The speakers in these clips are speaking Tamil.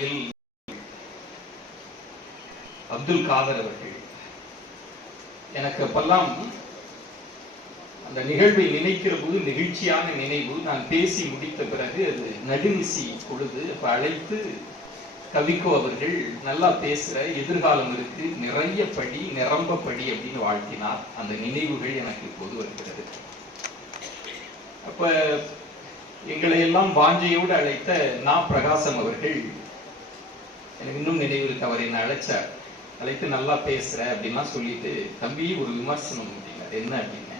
மேடையில் அப்துல் காதர் அவர்கள் எனக்கு அப்பெல்லாம் அந்த நிகழ்வை நினைக்கிற போது நெகிழ்ச்சியான நினைவு. நான் பேசி முடித்த பிறகு அது நடுநிசி பொழுது அப்ப அழைத்து கவிக்கோ அவர்கள் நல்லா பேசுற, எதிர்காலம் இருக்கு, நிறைய படி, நிரம்ப படி அப்படின்னு வாழ்த்தினார். அந்த நினைவுகள் எனக்கு இப்போது வருகிறது. அப்ப எங்களை எல்லாம் வாஞ்சையோடு அழைத்த நா பிரகாசம் அவர்கள் எனக்கு இன்னும் நினைவு இருக்கு. அவர் என்னை அழைத்து நல்லா பேசுற அப்படின்னா சொல்லிட்டு, தம்பி ஒரு விமர்சனம் அப்படின்னார். என்ன அப்படின்னா,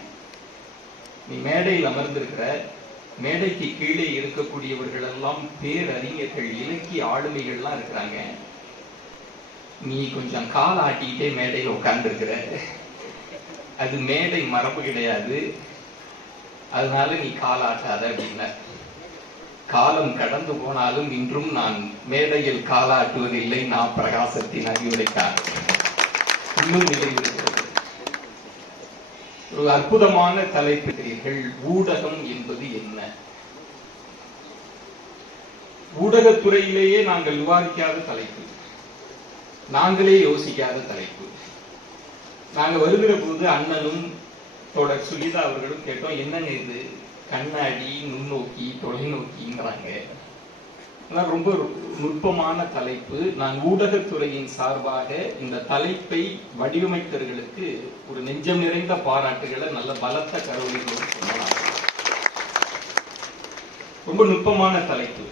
நீ மேடையில் அமர்ந்திருக்கிற, மேடைக்கு கீழே இருக்கக்கூடியவர்கள் எல்லாம் பேரறிஞர்கள், இலக்கிய ஆளுமைகள்லாம் இருக்கிறாங்க. நீ கொஞ்சம் கால் ஆட்டிக்கிட்டே மேடையில் உட்கார்ந்து இருக்கிற, அது மேடை மரபு கிடையாது, அதனால நீ கால் ஆட்டாத அப்படின்ன. காலம் கடந்து போனாலும் இன்றும் நான் மேடையில் காலாட்டுவதில்லை. நான் பிரகாசத்தின் அறிவுரைக்காக இன்னும் நிலையிருக்கிறது. ஒரு அற்புதமான தலைப்புகிறீர்கள். ஊடகம் என்பது என்ன? ஊடகத்துறையிலேயே நாங்கள் விவாதிக்காத தலைப்பு, நாங்களே யோசிக்காத தலைப்பு. நாங்க வருகிற போது அண்ணனும் தோழர் சுகிதா அவர்களும் கேட்டோம், என்னங்க இது கண்ணாடி, நுண்ணோக்கி, தொலைநோக்கிங்கிறாங்க. ரொம்ப நுட்பமான தலைப்பு. நான் ஊடகத்துறையின் சார்பாக இந்த தலைப்பை வடிவமைத்தவர்களுக்கு ஒரு நெஞ்சம் நிறைந்த பாராட்டுகளை நல்ல பலத்த கரவொலிகளோடு சொல்லலாம். ரொம்ப நுட்பமான தலைப்பு.